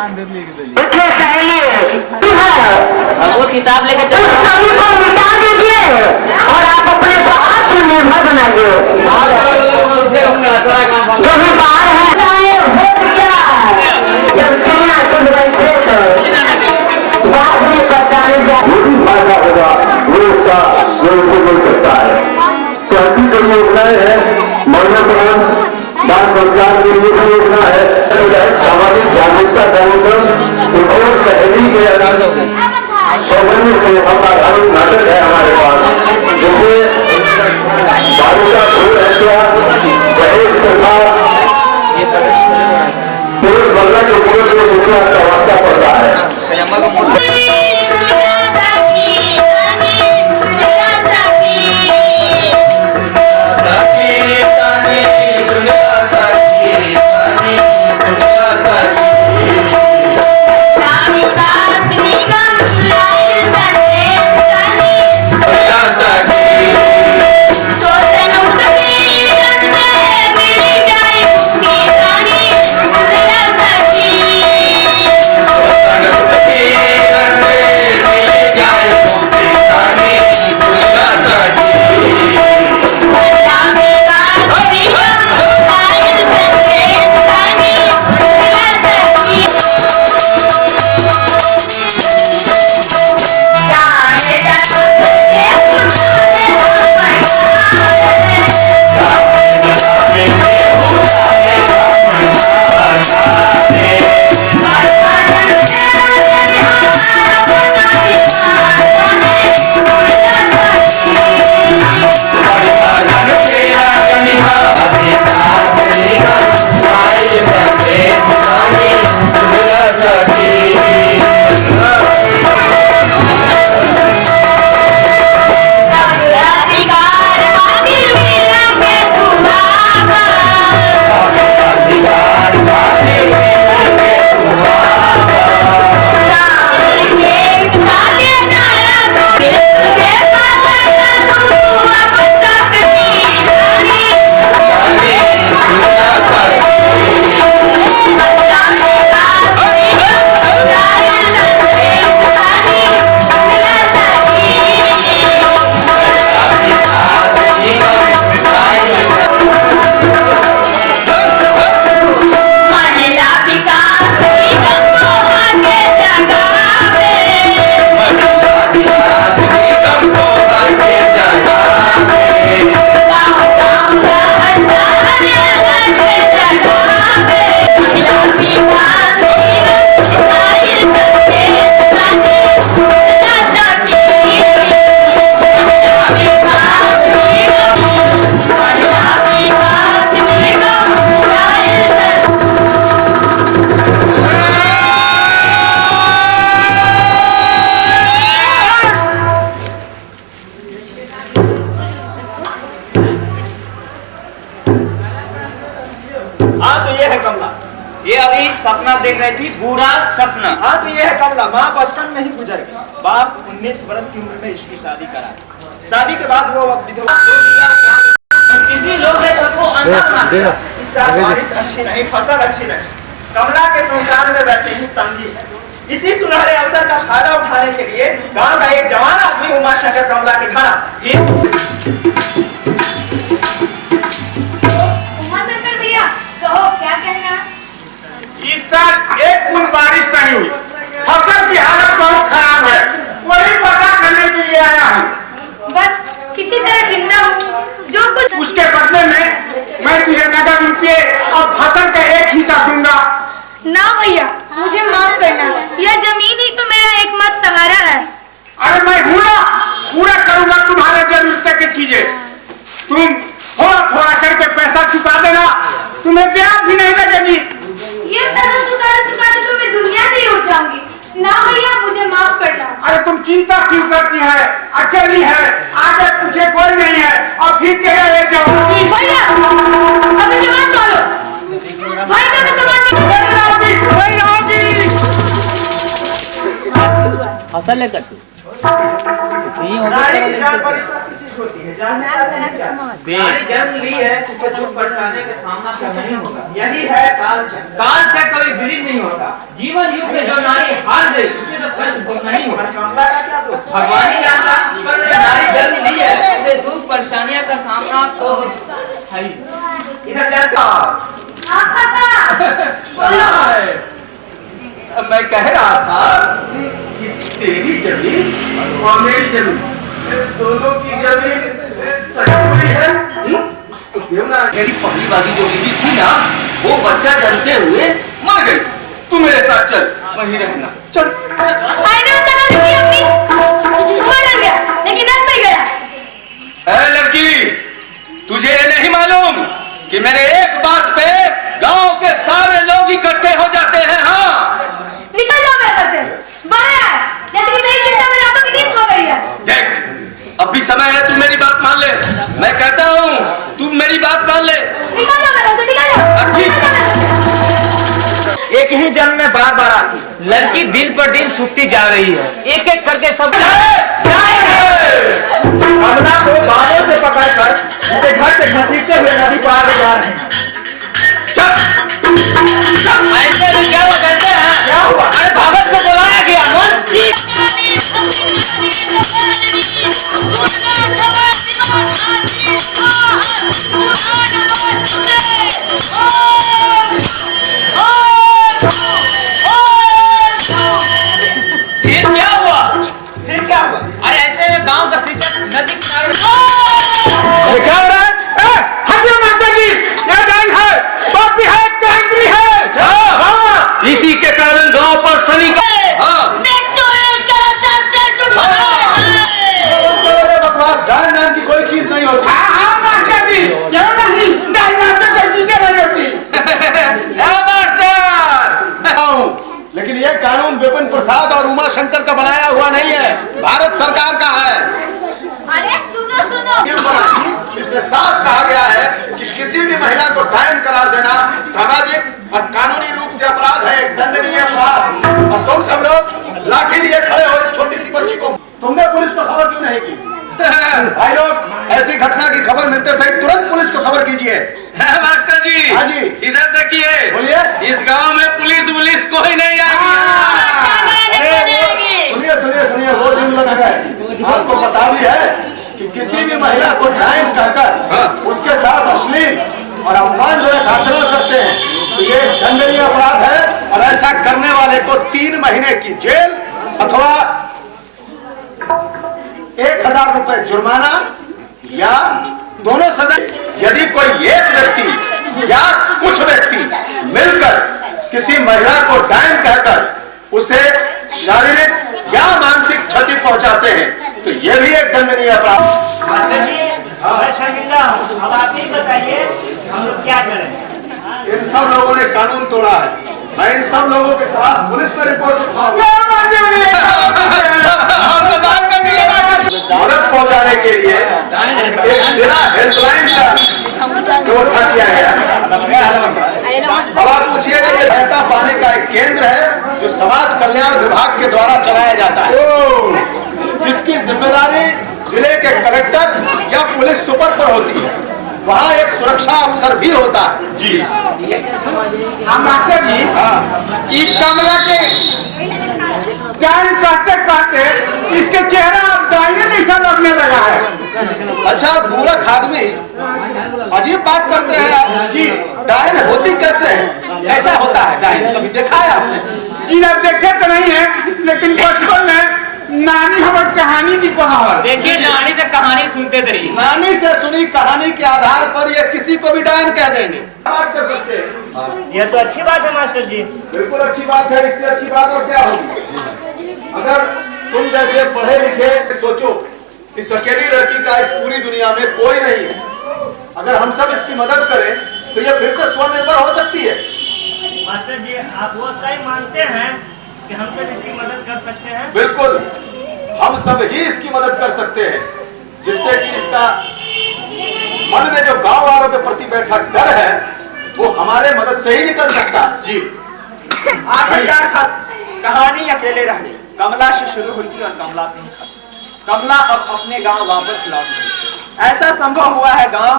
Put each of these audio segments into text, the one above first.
वो किताब लेके चलो और आप अपने हाथ पर निर्भर बनाइए। जो भी बाहर है जब चुना चुन बैठे तो बात नहीं पहचाने जो भी फायदा होगा वो उसका वो बोल सकता है। तो ऐसी जो योजनाएं है मौलाना दान संस्कार के लिए जो योजना है सामाजिक जागरूकता कार्यक्रम और शहरी के सौगंध से हमारा धार्मिक नाटक है हमारे पास जिसमें दारू का घोर हत्या दहेज प्रथा पुरुष बल्ला के पुरुष में दूसरा वास्ता पड़ता है। सपना देख रही थी, बूढ़ा सपना। हाँ तो ये है कमला। माँ बचपन में ही गुजर गई। बाप 19 वर्ष की उम्र में इसकी शादी करा। शादी के बाद वो विधवा किसी लोग ने सबको अंधा बना दिया। इस साल बारिश अच्छी नहीं, फसल अच्छी नहीं। कमला के संसार में वैसे ही तंगी है। इसी सुनहरे अवसर का फायदा उठाने के लिए गांव का एक जवान आदमी उमा शंकर कमला के घर उमा शंकर भैया कहो क्या कहना। इस साल एक बूंद बारिश नहीं हुई, फसल की हालत बहुत खराब है, वही पता करने के लिए आया हूँ। बस किसी तरह जिंदा हूँ, जो कुछ उसके बदले में मैं तुझे नगद रुपये और फसल का एक हिस्सा दूंगा। ना भैया मुझे माफ करना, यह जमीन ही तो मेरा एकमात्र सहारा है। अरे मैं हूँ ना, पूरा करूंगा तुम्हारे जरूरत की चीजें। तुम थोड़ा थोड़ा करके पैसा चुका देना, तुम्हें ब्याज भी नहीं लगेगी। ये पैसा चुकाते तो मैं दुनिया से ही उठ जाऊंगी। ना भैया मुझे माफ करना। अरे तुम चिंता क्यों करती है, अकेली है, आगे पीछे कोई नहीं है, और फिर तेरा ये जवानी। भैया अपनी जबान संभालो, भाई का सम्मान फसल लेकर होती है, जानने का तरीका क्या है? नारी जन्म ली है, उसे दुख परेशानी का सामना करना नहीं होगा। यही है कालचक्र। काल से कोई विलीन नहीं होता। जीवन युग में जो नारी हार गई उसे तो कष्ट भोगना ही होगा। कमला का क्या दोष? भगवान ही जानता, पर नारी जन्म ली है, उसे दुख परेशानियों का सामना तो है ही। इधर जानता हाँ पापा बोलो। मैं कह रहा था कि तेरी जमीन और मेरी जमीन, दोनों की जमीन सही हुई है। तो क्यों ना मेरी पहली वाली जो बीवी थी ना, वो बच्चा जन्मते हुए मर गई। तू मेरे साथ चल, वहीं रहना। चल चल। आईने में शक्ल देखी अपनी, उम्र डर गया लेकिन दस नहीं गया। ए लड़की, तुझे ये नहीं मालूम कि मेरे एक बात पे गांव के सारे लोग इकट्ठे हो जाते हैं। हाँ, निकल जाओ मेरे घर से, बड़े हैं जैसे कि मेरी चिंता में रातों की नींद खो गई है। देख अब भी समय है, तू मेरी बात मान ले। मैं कहता हूँ तू मेरी बात मान ले। निकल जाओ मेरे घर से, निकल जाओ। ठीक। एक ही जन्म में बार बार आती। लड़की दिन पर दिन सूखती जा रही है, एक एक करके सब कमला को बालों से पकड़कर उसे घर से घसीटते हुए नदी पार ले जा रहे हैं। ऐसे में क्या हुआ कहते हैं? क्या हुआ? अरे भगत को बुलाया गया मंत्री। फिर क्या हुआ? फिर क्या हुआ? अरे ऐसे में गांव का शिक्षक नदी किनारे ये क्या हो रहा है? हटियो माता जी, ये डाइन है, पापी है, कलंकरी है। हाँ, इसी के कारण गांव पर शनि का बकवास, डायन नाम की कोई चीज नहीं होती। हाँ मास्टर जी, क्यों नहीं? डाइन मास्टर करती क्या नहीं होती? लेकिन ये कानून विपिन प्रसाद और उमा शंकर का बनाया हुआ नहीं है, भारत सरकार का है। अरे सुनो सुनो, इसमें साफ कहा गया है कि किसी भी महिला को डायन करार देना सामाजिक और कानूनी रूप से अपराध है, एक दंडनीय अपराध। और तुम सब लोग लाठी लिए खड़े हो इस छोटी सी बच्ची को, तुमने पुलिस को खबर क्यों नहीं की? भाई लोग, ऐसी घटना की खबर मिलते सही तुरंत पुलिस को खबर कीजिए। मास्टर जी, हाँ जी। इधर देखिए, बोलिए। इस गांव में पुलिस कोई नहीं आ सुनिए सुनिए सुनिए, वो दिन लग गए। आपको पता भी है कि किसी भी महिला को डायन कहकर उसके साथ अश्लील और अपमानजनक आचरण करते हैं तो ये दंडनीय अपराध है, और ऐसा करने वाले को 3 महीने की जेल अथवा 1000 रुपए जुर्माना या दोनों सजा। यदि कोई एक व्यक्ति या कुछ व्यक्ति मिलकर किसी महिला को डायन कहकर उसे शारीरिक या मानसिक क्षति पहुंचाते हैं तो यह भी एक दंडनीय अपराध। अब आप ही बताइए हम लोग क्या करें? इन सब लोगों ने कानून तोड़ा है। मैं इन सब लोगों के खिलाफ पुलिस में रिपोर्ट लिखवाऊंगा। मदद पहुंचाने के लिए एक जिला हेल्पलाइन का व्यवस्था किया गया। अब आप पूछिएगा, ये सहायता पाने का एक केंद्र है जो समाज कल्याण विभाग के द्वारा चलाया जाता है, जिसकी जिम्मेदारी जिले के कलेक्टर या पुलिस सुपर पर होती है। वहाँ एक सुरक्षा अफसर भी होता है। जी हाँ मास्टर जी, हाँ, ये कमला के डाइन कहते कहते इसके चेहरा डाइने जैसा लगने लगा है। अच्छा मूर्ख आदमी, अजीब बात करते हैं आप जी। डायन होती कैसे है? कैसा होता है डायन? कभी देखा है आपने? इधर देखे तो नहीं है, लेकिन बचपन में नानी हमारी कहानी भी कहा है। देखिए, नानी से कहानी सुनते थे। नानी से सुनी कहानी के आधार पर ये किसी को भी डायन कह देंगे। बात कर सकते हैं। यह तो अच्छी बात है मास्टर जी। बिल्कुल अच्छी बात है, इससे अच्छी बात और क्या होगी? अगर तुम जैसे पढ़े लिखे सोचो, इस अकेली लड़की का इस पूरी दुनिया में कोई नहीं है, अगर हम सब इसकी मदद करें तो ये फिर से स्वनिर्भर हो सकती है। मास्टर जी, आप वो तय मानते हैं कि हम सब इसकी मदद कर सकते हैं? बिल्कुल, हम सब ही इसकी मदद कर सकते हैं, जिससे कि इसका मन में जो गांव वालों के प्रति बैठा डर है वो हमारे मदद से ही निकल सकता है। जी आखिरकार कहानी अकेले रह गई। कमला से शुरू हुई थी और कमला से ही खत्म। कमला अब अपने गांव वापस लौट गई। ऐसा संभव हुआ है गांव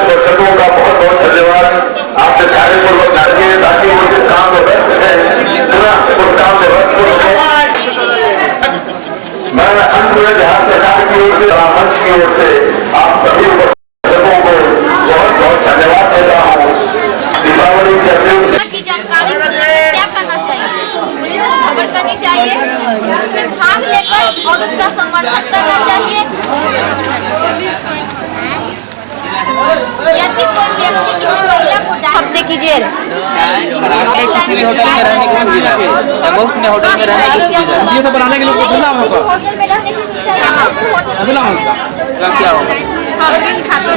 दर्शकों का बहुत बहुत धन्यवाद। आपने कार्यपूर्वक नाचिए ताकि वो जिस काम में व्यस्त है पूरा उस काम में व्यस्त हो सके। मैं अंत में बिहार सरकार की ओर से मंच की ओर से आप सभी दर्शकों को बहुत बहुत धन्यवाद देता हूँ। दीपावली के दिन की जानकारी के लिए क्या करना चाहिए? पुलिस को खबर करनी चाहिए, उसमें भाग लेकर और उसका समर्थन करना चाहिए। यदि कोई व्यक्ति किसी महिला को हफ्ते की जेल किसी भी होटल में रहने की सुविधा है, मुफ्त में होटल में रहने की सुविधा है। ये सब बनाने के लिए कुछ ना होगा, होटल में रहने की सुविधा है, ना होगा। क्या होगा? सर्विस खाते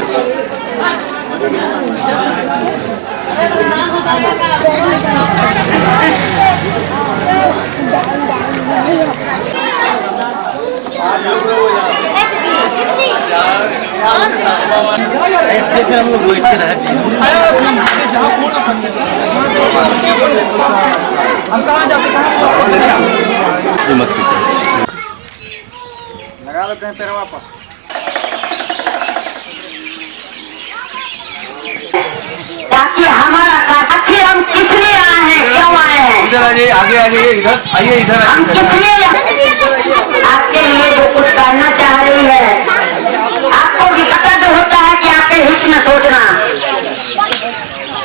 स्पेशल हम लोग वेट कर रहे हैं। हम कहाँ जाते हैं? लगा लेते हैं पैरवा पर। ताकि हमारा आखिर हम किस लिए आए हैं, क्यों आए हैं? इधर आ जाइए, आगे आ जाइए, इधर आइए, इधर हम किस लिए आपके लिए जो कुछ करना चाह रही है, आपको भी पता तो होता है कि आपके हित में सोचना।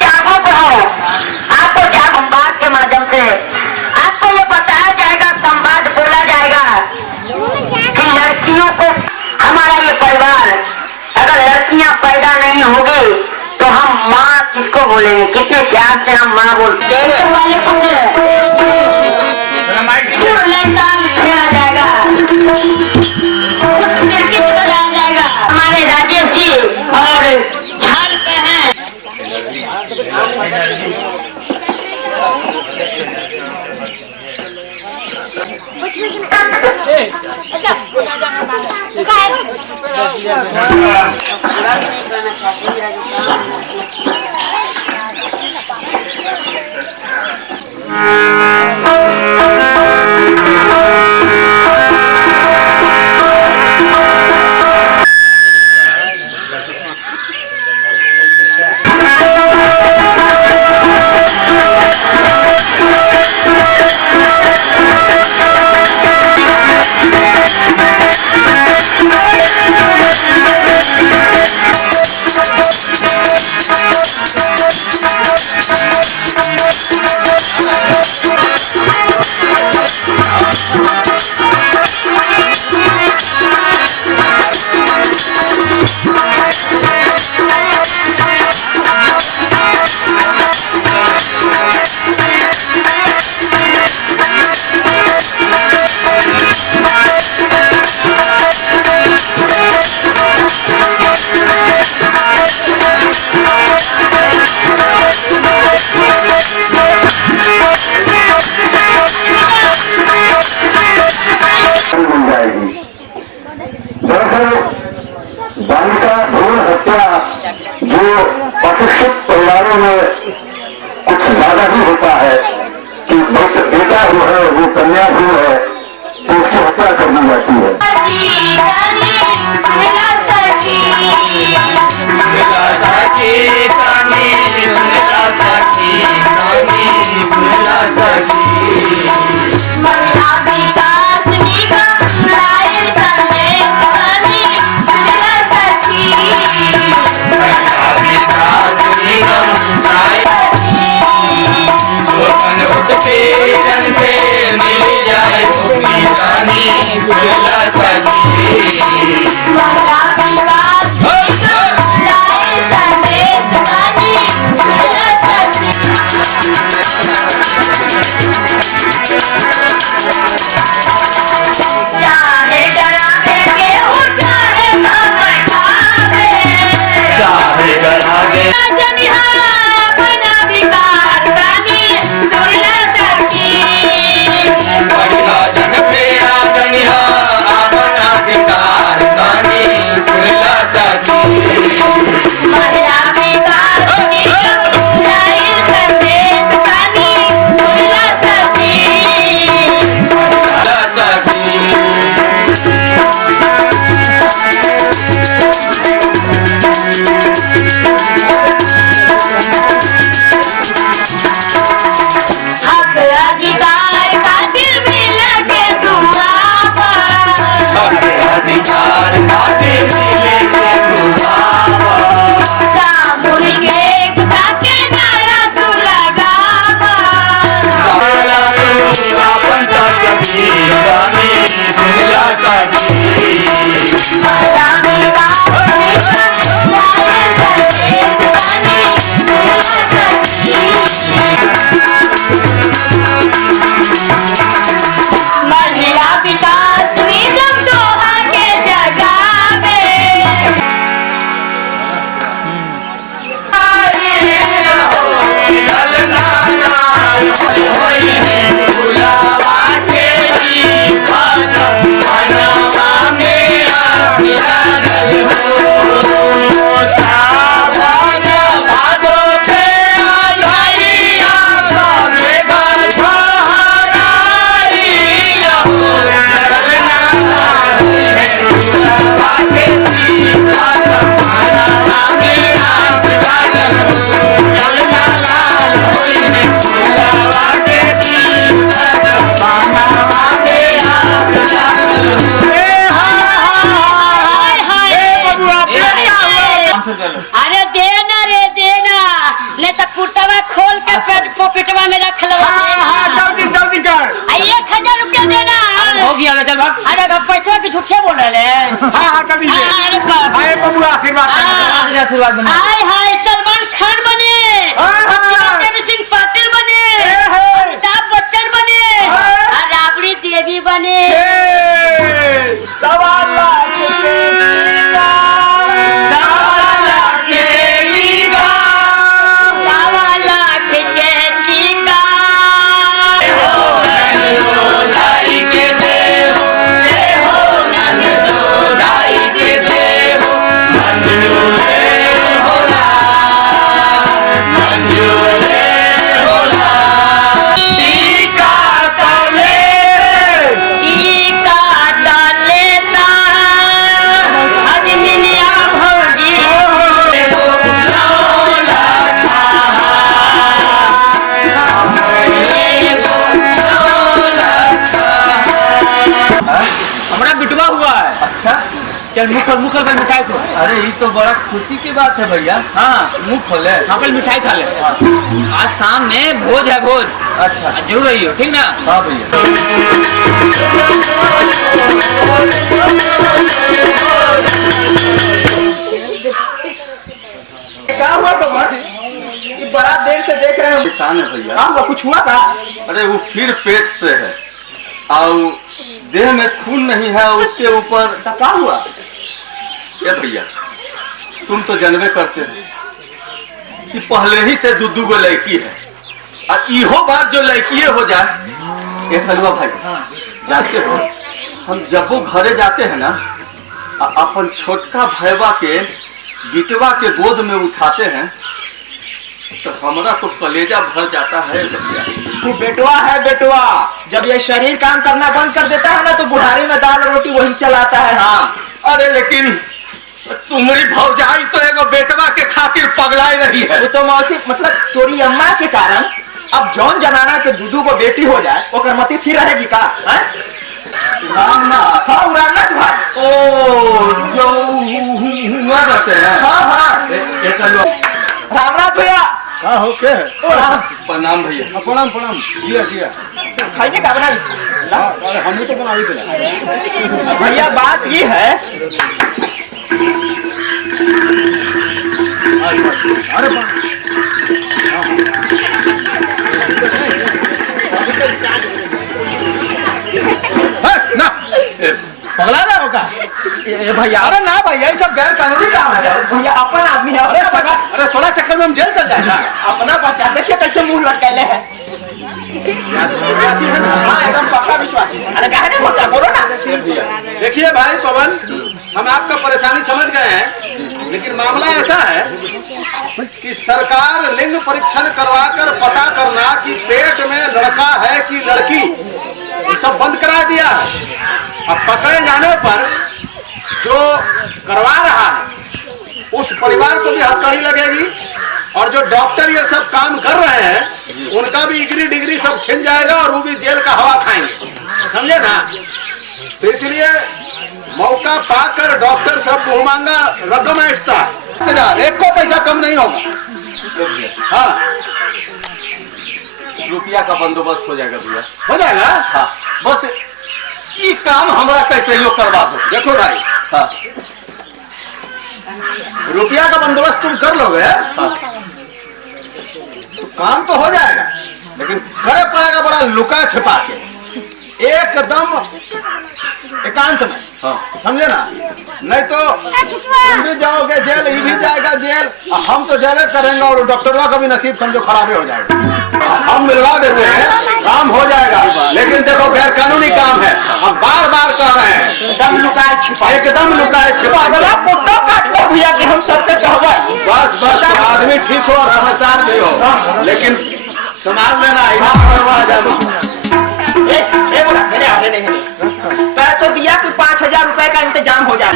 जागरूक रहो, आपको संवाद के माध्यम से आपको ये बताया जाएगा, संवाद बोला जाएगा कि लड़कियों को हमारा ये परिवार, अगर लड़कियां पैदा नहीं होगी तो हम माँ किसको बोलेंगे? कितने प्यार से हम माँ बोलते हैं। हमारे राजेश जी और झाल पे हैं। बालिका भ्रूण हत्या जो अशिक्षित परिवारों में कुछ ज्यादा ही होता है कि बेटा जो है वो कन्या भ्रूण है तो उसकी हत्या कर दी जाती है। से मिल जाए अरे देना रे देना, नहीं तो कुर्तावा खोल के पॉकेटवा में रख लो। जल्दी जल्दी कर। 1000 रुपया देना। हो गया चल भाग। अरे पैसा की झूठे बोल रहे हैं। हाँ जल्दी दे। अरे बाप। अरे बबुआ आशीर्वाद आशीर्वाद बना। हाय हाय सलमान खान बने, रवि सिंह पाटिल बने, अमिताभ बच्चन बने, और राबड़ी देवी बने। चल मुँह खोल मिठाई खो। अरे ये तो बड़ा खुशी की बात है भैया। हाँ मुँह खोले। हाँ पहले मिठाई खा ले। आज शाम में भोज है भोज। अच्छा जरूर रहियो ठीक ना। हाँ भैया। क्या हुआ कमर? ये बड़ा देर से देख रहे हैं। किसान है भैया। हाँ कुछ हुआ था? अरे वो फिर पेट से है और देह में खून नहीं है, उसके ऊपर क्या हुआ? ये भैया तुम तो जानबे करते हो कि पहले ही से दू गो लड़की है और इहो बार जो लड़की हो जाए। एक हलवा भाई जानते हो, हम जब वो घरे जाते हैं ना, अपन छोटका भैया के बिटवा के गोद में उठाते हैं तो हमारा तो कलेजा भर जाता है भैया। वो बेटवा है बेटवा, जब ये शरीर काम करना बंद कर देता है ना तो बुढ़ारी में दाल रोटी वही चलाता है। हाँ अरे लेकिन तुम्हारी भौजाई तो एगो बेटवा के खातिर पगलाई रही है। वो तो मौसी मतलब तोरी अम्मा के कारण अब जौन जनाना के दूधू को बेटी हो जाए वो करमती थी रहेगी का? रामनाथ। हाँ रामनाथ भाई। ओ जो हुआ रहते हैं। हाँ हाँ एक हलवा। रामनाथ भैया का हो के? प्रणाम भैया। प्रणाम प्रणाम। जिया जिया। खाइने का बना अरे हम तो बना ही भैया। बात ये है अरे ना पगला ना होगा। भैया अरे ना भैया ये सब गैर कानूनी काम है भैया अपन आदमी है। अरे सगा अरे थोड़ा चक्कर में हम जेल चल जाएगा। अपना बच्चा देखिए कैसे मुंह लटकाले है। विश्वासी है ना? हाँ एकदम पक्का विश्वासी। अरे कहा नहीं बोलता बोलो ना। देखिए भाई पवन, हम आपका परेशानी समझ गए हैं, लेकिन मामला ऐसा है कि सरकार लिंग परीक्षण करवाकर पता करना कि पेट में लड़का है कि लड़की, ये सब बंद करा दिया है। अब पकड़े जाने पर जो करवा रहा है उस परिवार को भी हथकड़ी लगेगी, और जो डॉक्टर ये सब काम कर रहे हैं उनका भी डिग्री सब छिन जाएगा और वो भी जेल का हवा खाएंगे, समझे ना। तो इसलिए मौका पाकर डॉक्टर सब मुंह मांगा रकम ऐठता है, एक को पैसा कम नहीं होगा। हाँ रुपया का बंदोबस्त हो जाएगा भैया। हो जाएगा। हाँ बस ये काम हमारा कैसे लोग करवा दो। देखो भाई, हाँ रुपया का बंदोबस्त तुम कर लोगे हाँ तो काम तो हो जाएगा, लेकिन करे पड़ेगा बड़ा लुका छिपा के, एकदम एकांत में। हाँ समझे ना, नहीं तो तुम भी जाओगे जेल, ये भी जाएगा जेल, और हम तो जेल करेंगे और डॉक्टरों का भी नसीब समझो खराबे हो जाएगा। हम मिलवा देते हैं, काम हो जाएगा, लेकिन देखो गैर कानूनी काम है, हम बार बार कह रहे हैं, एकदम लुकाए छिपा। एकदम लुकाए छिपा। अगला पुट्टा काट लो भैया कि हम सबके कहवा। बस बस आदमी ठीक हो और समझदार भी हो, लेकिन संभाल लेना, इनाम करवा जाना। ए बोला मेरे आगे नहीं मैं तो दिया कि 5,000 रुपए का इंतजाम हो जाए।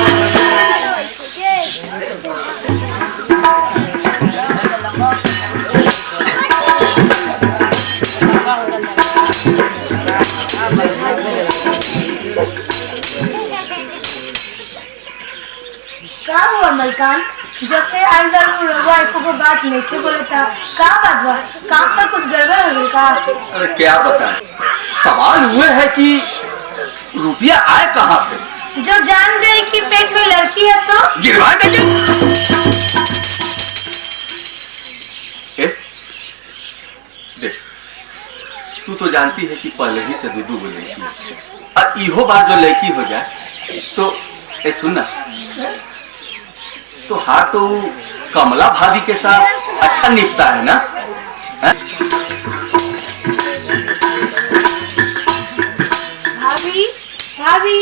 का हुआ मलकान? जब से अंदर रवा एको को बात नहीं के बोला था, का बात हुआ? काम पर कुछ गड़बड़ हो गई का? अरे क्या बताएं, सवाल हुए है कि रुपया आए कहाँ से। जो जान गई कि पेट में लड़की है तो गिरवा देंगे। देख तू तो जानती है कि पहले ही से दूधू को लड़की है, और इहो बार जो लड़की हो जाए तो सुन ना, तो हाँ तो कमला भाभी के साथ अच्छा निपटा है ना। भाभी भाभी,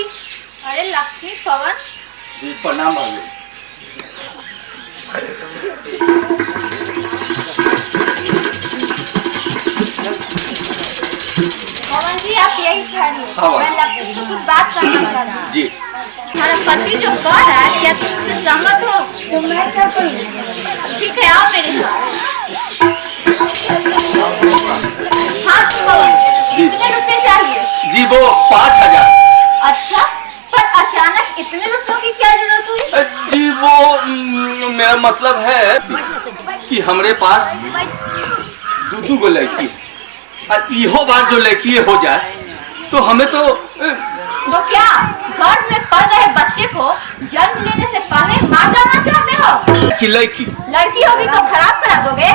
अरे लक्ष्मी पवन जी प्रणाम भाभी। पवन जी आप यही ठहरिए, हाँ, मैं लक्ष्मी से कुछ बात करना चाहती हूँ। जी हमारा पति जो कह रहा है, क्या तुम उससे सहमत हो? तो मैं क्या करूँ? ठीक है आओ मेरे साथ। हाँ तो पवन, कितने रुपए चाहिए? जी वो 5,000। अच्छा, पर अचानक इतने रुपयों की क्या जरूरत हुई? जी वो मेरा मतलब है कि हमारे पास दूधू को लड़की है, और इहो बार जो लड़की हो जाए तो हमें तो क्या गर्भ में पल रहे बच्चे को जन्म लेने से पहले मार डालना चाहते हो? कि लड़की लड़की होगी तो खराब करा दोगे?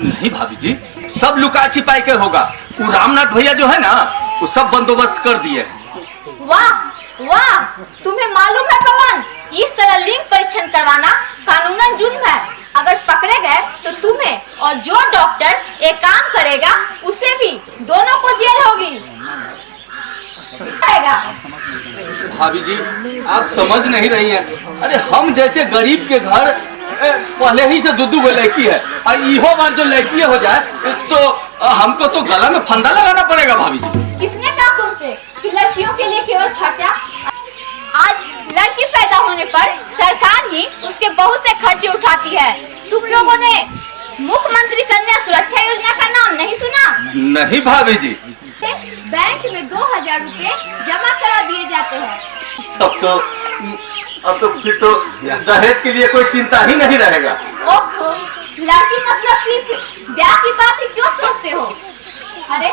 नहीं भाभी जी, सब लुका छिपाई के होगा। वो रामनाथ भैया जो है ना, वो सब बंदोबस्त कर दिए। वाह वाह, तुम्हें मालूम है पवन, इस तरह लिंग परीक्षण करवाना कानूनन जुर्म है। अगर पकड़े गए तो तुम्हें और जो डॉक्टर एक काम करेगा उसे भी, दोनों को जेल होगी। भाभी जी आप समझ नहीं रही हैं। अरे हम जैसे गरीब के घर पहले ही से दूधू को लड़की है, और इहो बार जो लड़की हो जाए तो हमको तो गला में फंदा लगाना पड़ेगा। भाभी जी किसने कहा तुमसे कि लड़कियों के लिए केवल खर्चा? आज लड़की पैदा होने पर सरकार ही उसके बहुत से खर्चे उठाती है। तुम लोगों ने मुख्यमंत्री कन्या सुरक्षा योजना का नाम नहीं सुना? नहीं भाभी जी, बैंक में 2,000 रुपए जमा करा दिए जाते हैं। अब तो फिर तो दहेज के लिए कोई चिंता ही नहीं रहेगा। ओहो, लड़की मतलब सिर्फ ब्याह की बात ही क्यों सोचते हो? अरे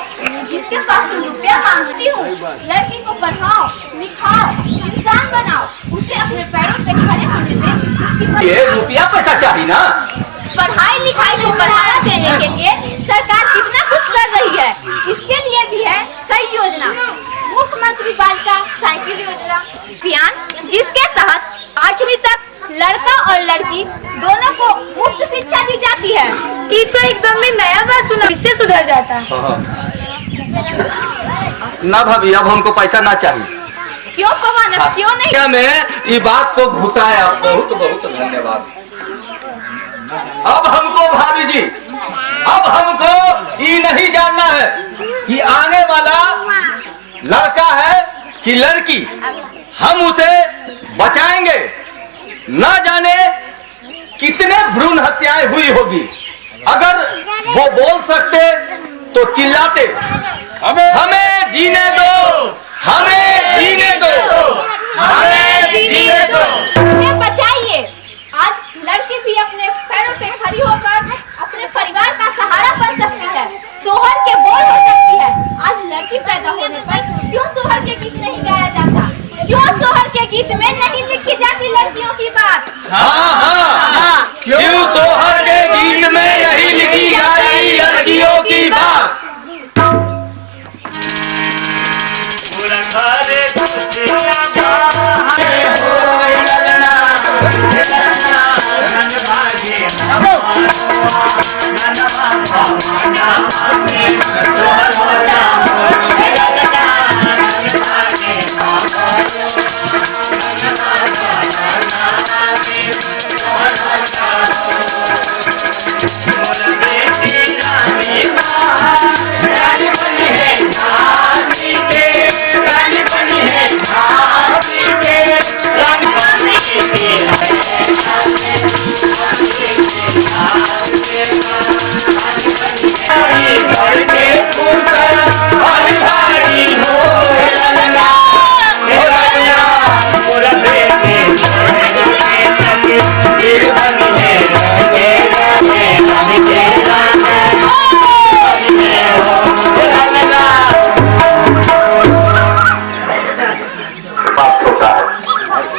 जिसके पास तुम रुपया मांगती हो, लड़की को पढ़ाओ लिखाओ इंसान बनाओ, उसे अपने पैरों पे खड़े होने में ये रुपया पैसा चाहिए ना। पढ़ाई लिखाई को बढ़ावा देने के लिए सरकार कितना कुछ कर रही है। इसके लिए भी है कई योजना, मुख्यमंत्री बालिका साइकिल योजना अभियान, जिसके 8वीं तक लड़का और लड़की दोनों को मुफ्त शिक्षा दी जाती है। ये तो एकदम में नया बात सुना, इससे सुधर जाता। ना भाभी, अब हमको पैसा ना चाहिए। क्यों पवन, अब क्यों नहीं? क्या मैं ये बात को घुसाया, बहुत बहुत धन्यवाद। अब हमको भाभी जी, अब हमको ये नहीं जानना है कि आने वाला लड़का है कि लड़की, हम उसे बचाएंगे। ना जाने कितने भ्रूण हत्याएं हुई होगी। अगर वो बोल सकते तो चिल्लाते, हमें जीने दो, हमें जीने दो, हमें जीने दो। उन्हें बचाइए। आज लड़की भी अपने पैरों पे खड़ी होकर अपने परिवार का सहारा बन सकती है, सोहर के बोल हो सकती है। आज लड़की पैदा होने पर क्यों सोहर के गीत नहीं गाया जाता? क्यों सोहर के गीत में नहीं लिखी जाती लड़कियों की बात? हाँ, क्यों सोहर के गीत में यही लिखी जाती लड़कियों की बात?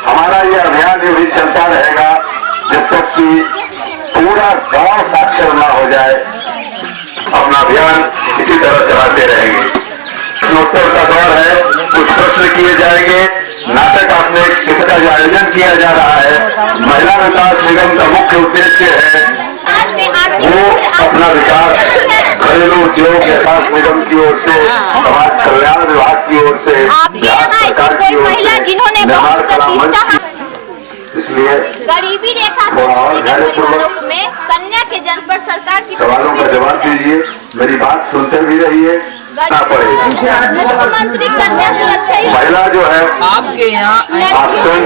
हमारा ये अभियान भी चलता रहेगा जब तक कि पूरा गांव साक्षर न हो जाए। अपना अभियान इसी तरह चलाते रहेंगे। प्रश्नोत्तर का दौर है, कुछ प्रश्न किए जाएंगे। नाटक आपने इसका जो आयोजन किया जा रहा है, महिला विकास निगम का मुख्य उद्देश्य है वो अपना विकास घरेलू उद्योग विकास निगम की ओर से, समाज कल्याण विभाग की ओर से, बिहार सरकार की ओर से निर्माण करामंच, इसलिए गरीबी रेखा से नीचे के परिवारों में कन्या के जन्म पर सरकार की सवालों का जवाब दीजिए। मेरी बात सुनते भी रहिए, ना पड़ेगा। मुख्यमंत्री कन्या सुरक्षा महिला जो है आपके यहाँ आप स्वयं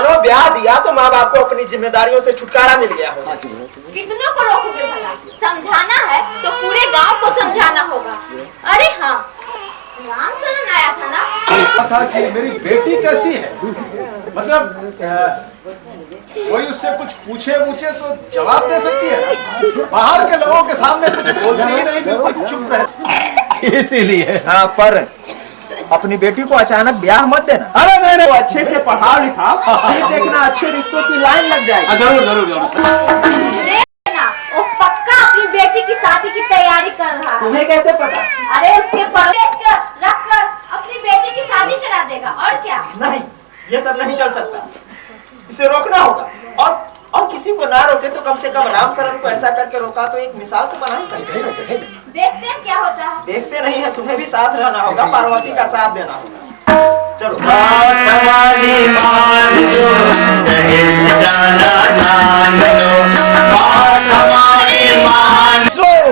मानो ब्याह दिया तो माँ बाप को अपनी जिम्मेदारियों से छुटकारा मिल गया होगा। कितनों को रोकोगे भला? समझाना है तो पूरे गांव को समझाना होगा। अरे हाँ, राम शरण आया था ना? था कि मेरी बेटी कैसी है, मतलब कोई उससे कुछ पूछे तो जवाब दे सकती है ना? बाहर के लोगों के सामने कुछ बोलती ही नहीं, बिल्कुल चुप रहे। इसीलिए हाँ, पर अपनी बेटी को अचानक ब्याह मत देना। अरे नहीं वो अच्छे से पढ़ा लिखा, फिर देखना अच्छे रिश्तों की लाइन लग जाएगी। जरूर जरूर जरूर। देखना, वो पक्का अपनी बेटी की शादी की तैयारी कर रहा है। तुम्हें कैसे पता? अरे उसके पढ़ कर रख कर अपनी बेटी की शादी करा देगा, और क्या? नहीं, ये सब नहीं चल सकता, इसे रोकना होगा। और किसी को ना रोके तो कम से कम राम शरण को ऐसा करके रोका तो एक मिसाल तो बना ही सकते हैं। देखते हैं क्या होता है। देखते नहीं है, तुम्हें भी साथ रहना होगा, पार्वती का साथ देना होगा। चलो।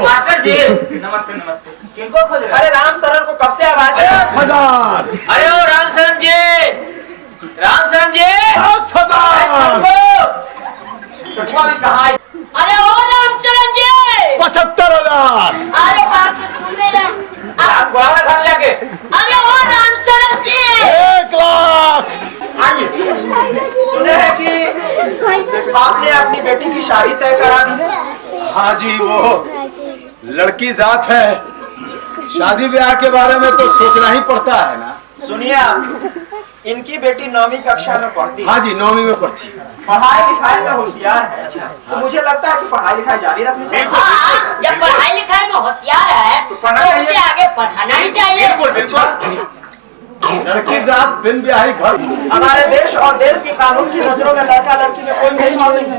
मास्टर जी नमस्ते नमस्ते। किनको खोज रहे? अरे राम शरण को कब से आवाज है? 1000। अरे ओ राम शरण जी, राम शरण जी 10,000। कहाँ है? अरे ओ राम शरण जी 75,000। अरे बात सुनने ना। आप गुलाब घर लेके। अरे ओ राम शरण जी 1,00,000। सुने हैं कि आपने अपनी बेटी की शादी तय करा दी है। हाँ जी, वो लड़की जात है, शादी ब्याह के बारे में तो सोचना ही पड़ता है ना। सुनिए आप, इनकी बेटी 9वीं कक्षा में पढ़ती है। हाँ जी, 9वीं में पढ़ती है। पढ़ाई लिखाई में होशियार है। तो मुझे लगता है कि पढ़ाई लिखाई जारी रखनी चाहिए। हाँ, जब पढ़ाई लिखाई में होशियार है तो उसे आगे पढ़ाना ही चाहिए। बिल्कुल बिल्कुल। लड़की जात बिन ब्याही घर। हमारे देश और देश के कानून की नजरों में लड़का लड़की में कोई भेदभाव नहीं है।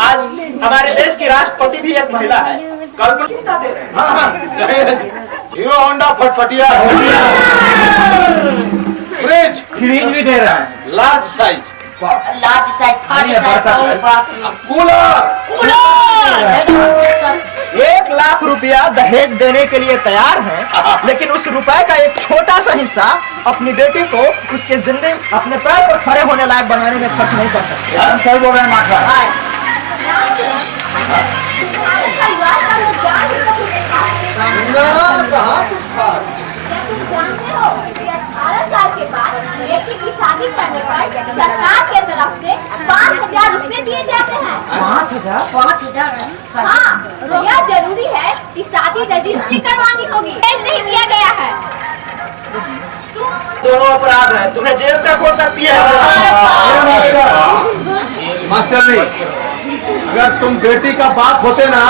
आज हमारे देश की राष्ट्रपति भी एक महिला है। कल को कितना दे रहे हैं? हाँ, हीरो होंडा फटफटिया, फ्रिज भी दे रहा है। लार्ज साइज, लार्ज साइड, फाड़ी साइड, कूलर। 1 लाख रुपया दहेज देने के लिए तैयार हैं, लेकिन उस रुपए का एक छोटा सा हिस्सा अपनी बेटी को उसके जिंदगी अपने पैर पर खड़े होने लायक बनाने में खर्च नहीं कर सकते। सही बोल रहे हैं मास्टर। तुम्हारे परिवार का लोग जानते हो क्या तुम जानते हो कि 18 साल के बाद बेटी की शादी करने पर सरकार के तरफ से 5,000 रुपए दिए जाते हैं। 5,000? हाँ, यह जरूरी है कि शादी रजिस्ट्री करवानी होगी। दहेज नहीं दिया गया है। तुम दोनों अपराध है, तुम्हें जेल तक हो सकती है। मास्टर नहीं, अगर तुम बेटी का बाप होते ना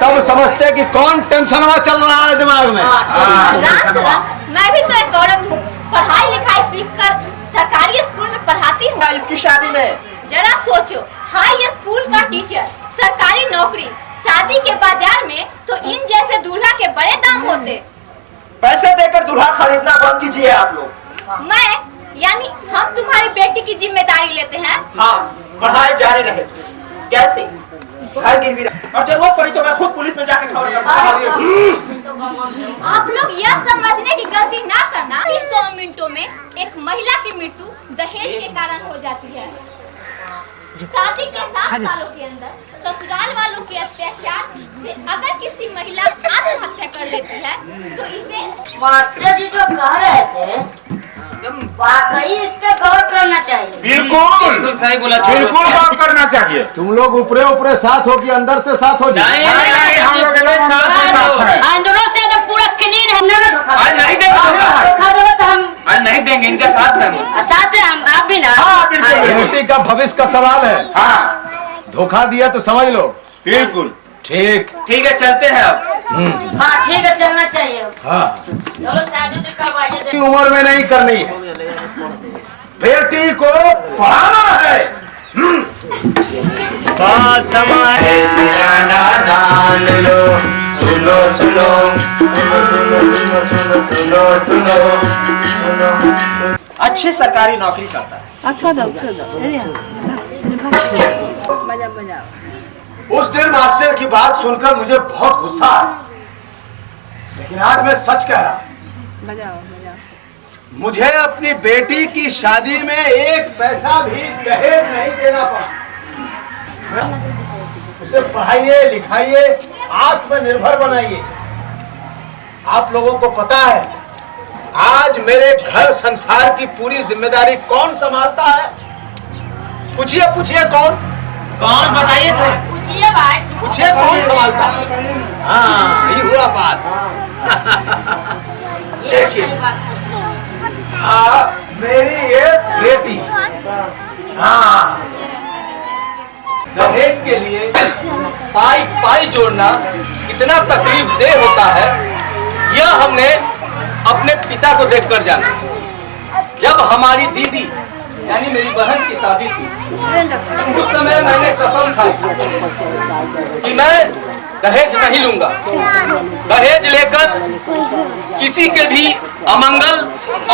तब समझते कि कौन टेंशन चल रहा है दिमाग में। राम शरण, मैं भी तो एक औरत हूँ, पढ़ाई लिखाई सीख कर सरकारी स्कूल में पढ़ाती हूँ। इसकी शादी में जरा सोचो, हाई स्कूल का टीचर, सरकारी नौकरी, शादी के बाजार में तो इन जैसे दूल्हा के बड़े दाम होते। पैसे देकर दूल्हा खरीदना बंद कीजिए आप लोग। मैं यानी हम तुम्हारी बेटी की जिम्मेदारी लेते हैं। हाँ, पढ़ाई जारी रहे। कैसे? घर गिरवी रहे, और जरूरत पड़ी तो मैं खुद पुलिस में जाके खबर करूंगा। आप लोग यह समझने की गलती ना करना कि 100 मिनटों में एक महिला की मृत्यु दहेज के कारण हो जाती है। शादी के 7 सालों के अंदर ससुराल वालों के अत्याचार से अगर किसी महिला आत्महत्या कर लेती है तो इसे मास्टर जी जो कह रहे थे वाकई इस पे गौर करना चाहिए। बिल्कुल सही बोला। बिल्कुल गौर करना चाहिए। तुम लोग ऊपरे ऊपरे साथ हो कि अंदर से साथ हो जाए। हम लोग एकदम साथ हैं। अंदरों से तो पूरा क्लीन है ना। आज नहीं देंगे धोखा दो तो हम आज नहीं देंगे, इनका साथ है हम। साथ हैं हम, आप भी ना। हाँ बिल्कुल। बेटी का भविष्य का सवाल है। हाँ धोखा दिया तो समझ लो। बिल्कुल ठीक। ठीक है, चलते हैं अब। हाँ ठीक है, चलना चाहिए। हाँ, चलो शादी तो करवाइए। उम्र में नहीं करनी है, बेटी को पढ़ाना है। बात हमारे ध्यान लो, सुनो सुनो सुनो सुनो सुनो। अच्छी सरकारी नौकरी करता है। उस दिन मास्टर की बात सुनकर मुझे बहुत गुस्सा आया, लेकिन आज मैं सच कह रहा हूं। मुझे अपनी बेटी की शादी में एक पैसा भी दहेज नहीं देना पड़ा। उसे पढ़ाइए लिखाइए, आत्मनिर्भर बनाइए। आप लोगों को पता है आज मेरे घर संसार की पूरी जिम्मेदारी कौन संभालता है? पूछिए पूछिए कौन बताइए तो। पूछिए कौन संभालता है? हाँ, ये हुआ बात। देखिए मेरी एक बेटी, हाँ, दहेज के लिए पाई जोड़ना कितना तकलीफ दे होता है, यह हमने अपने पिता को देखकर जाना। जब हमारी दीदी यानी मेरी बहन की शादी थी, उस समय मैंने कसम खाई कि मैं दहेज नहीं लूंगा। दहेज लेकर किसी के भी अमंगल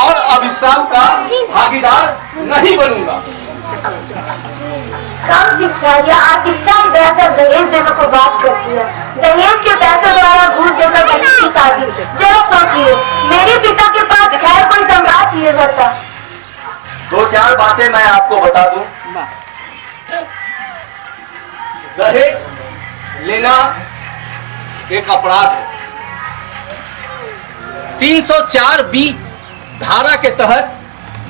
और अभिशाप का भागीदार नहीं बनूंगा। कम शिक्षा या अशिक्षा की वजह से दहेज देने को बात करती है। दहेज के पैसे द्वारा घूस देकर बच्ची की शादी। जरा सोचिए, मेरे पिता के पास खैर कोई सम्राट नहीं रहता। दो चार बातें मैं आपको बता दूं। दहेज लेना एक अपराध है। 304B धारा के तहत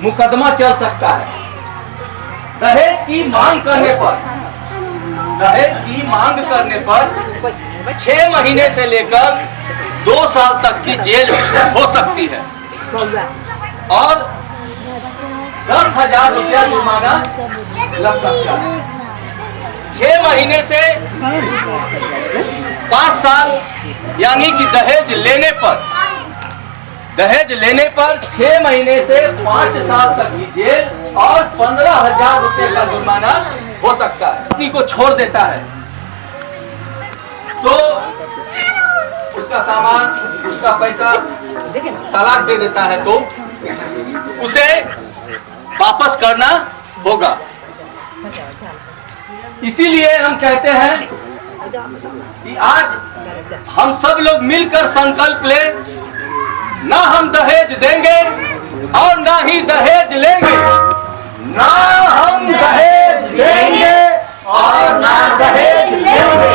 मुकदमा चल सकता है। दहेज की मांग करने पर 6 महीने से लेकर 2 साल तक की जेल हो सकती है और 10,000 रुपया जुर्माना लग सकता है। 6 महीने से 5 साल यानी कि दहेज लेने पर 6 महीने से 5 साल तक की जेल और 15,000 रुपए का जुर्माना हो सकता है। पत्नी को छोड़ देता है तो उसका सामान, उसका पैसा तलाक दे देता है तो उसे वापस करना होगा। इसीलिए हम कहते हैं कि आज हम सब लोग मिलकर संकल्प ले, ना हम दहेज देंगे और ना ही दहेज लेंगे। ना हम दहेज देंगे और ना दहेज लेंगे।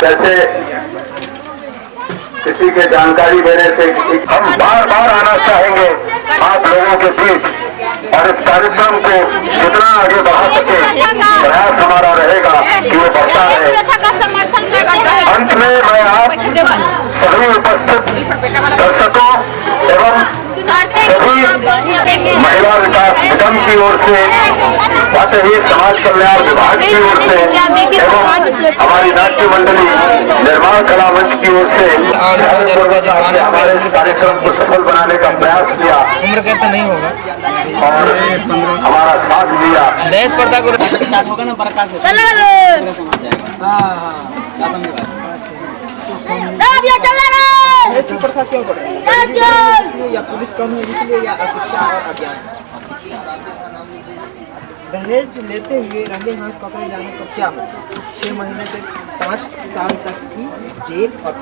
जैसे किसी के जानकारी देने से हम बार बार आना चाहेंगे आप लोगों के बीच और इस कार्यक्रम को जितना आगे बढ़ा सके प्रयास हमारा रहेगा कि वो बढ़ता रहे। अंत में मैं आप सभी उपस्थित दर्शकों एवं सभी महिला विकास निगम की ओर से, साथ ही समाज कल्याण विभाग की ओर से एवं हमारी नाट्य मंडली निर्माण कला मंच की ओर से हमारे इस कार्यक्रम को सफल बनाने का प्रयास किया। उम्र के तो नहीं होगा और हमारा साथ दिया। देश स्पर्धा को स्टार्ट होगा ना प्रकाश से। या पुलिस कम है इसलिए या अशिक्षा और अज्ञान। दहेज लेते हुए रंगे हाथ पकड़े जाने पर क्या होगा? 6 महीने से 5 साल तक की जेल और